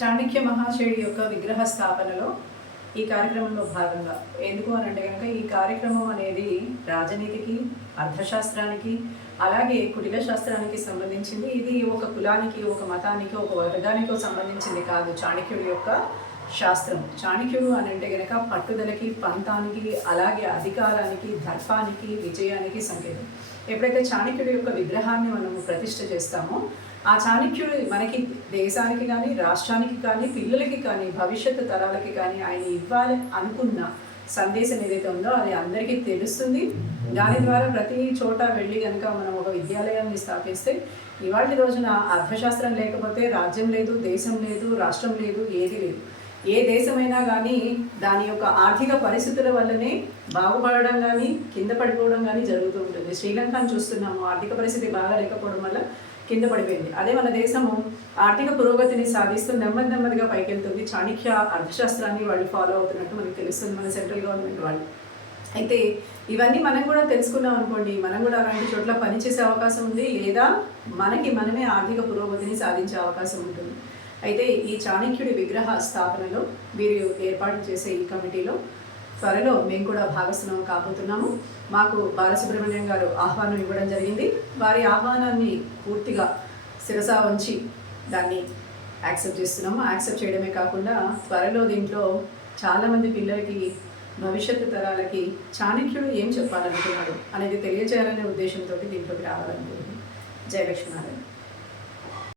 చాణక్య మహాశయుడి యొక్క విగ్రహ స్థాపనలో ఈ కార్యక్రమంలో భాగంగా ఎందుకు అని అంటే కనుక ఈ కార్యక్రమం అనేది రాజనీతికి, అర్థశాస్త్రానికి, అలాగే కుటిల శాస్త్రానికి సంబంధించింది. ఇది ఒక కులానికి, ఒక మతానికి, ఒక వర్గానికో సంబంధించింది కాదు. చాణక్యుడి యొక్క శాస్త్రం. చాణక్యుడు అని అంటే కనుక పట్టుదలకి, పంతానికి, అలాగే అధికారానికి, దర్పానికి, విజయానికి సంకేతం. ఎప్పుడైతే చాణక్యుడి యొక్క విగ్రహాన్ని మనము ప్రతిష్ఠ చేస్తామో ఆ చాణక్యుడు మనకి దేశానికి కానీ, రాష్ట్రానికి కానీ, పిల్లలకి కానీ, భవిష్యత్తు తరాలకి కానీ ఆయన ఇవ్వాలి అనుకున్న సందేశం ఏదైతే ఉందో అది అందరికీ తెలుస్తుంది. దాని ద్వారా ప్రతి చోట వెళ్ళి కనుక మనం ఒక విద్యాలయాన్ని స్థాపిస్తే ఇవాళ రోజున అర్థశాస్త్రం లేకపోతే రాజ్యం లేదు, దేశం లేదు, రాష్ట్రం లేదు, ఏది లేదు. ఏ దేశమైనా కానీ దాని యొక్క ఆర్థిక పరిస్థితుల వల్లనే బాగుపడడం కానీ, కింద పడిపోవడం కానీ జరుగుతూ ఉంటుంది. శ్రీలంకను చూస్తున్నాము, ఆర్థిక పరిస్థితి బాగా లేకపోవడం వల్ల కింద పడిపోయింది. అదే మన దేశము ఆర్థిక పురోగతిని సాధిస్తూ నెమ్మదిగా పైకి వెళ్తుంది. చాణక్య అర్థశాస్త్రాన్ని వాళ్ళు ఫాలో అవుతున్నట్టు మనకు తెలుస్తుంది, మన సెంట్రల్ గవర్నమెంట్ వాళ్ళు. అయితే ఇవన్నీ మనం కూడా తెలుసుకున్నాం అనుకోండి, మనం కూడా అలాంటి చోట్ల పనిచేసే అవకాశం ఉంది, లేదా మనమే ఆర్థిక పురోగతిని సాధించే అవకాశం ఉంటుంది. అయితే ఈ చాణక్యుడి విగ్రహ స్థాపనలో వీరు ఏర్పాటు చేసే ఈ కమిటీలో త్వరలో మేము కూడా భాగస్వామ్యం కాబోతున్నాము. మాకు బాలసుబ్రహ్మణ్యం గారు ఆహ్వానం ఇవ్వడం జరిగింది. వారి ఆహ్వానాన్ని పూర్తిగా శిరసా వంచి దాన్ని యాక్సెప్ట్ చేస్తున్నాము. యాక్సెప్ట్ చేయడమే కాకుండా త్వరలో దీంట్లో చాలామంది పిల్లలకి, భవిష్యత్తు తరాలకి చాణక్యుడు ఏం చెప్పాలనుకున్నాడు అనేది తెలియజేయాలనే ఉద్దేశంతో దీంట్లోకి రావాలనుకుంటున్నాను. జయ లక్ష్మీనారాయణ.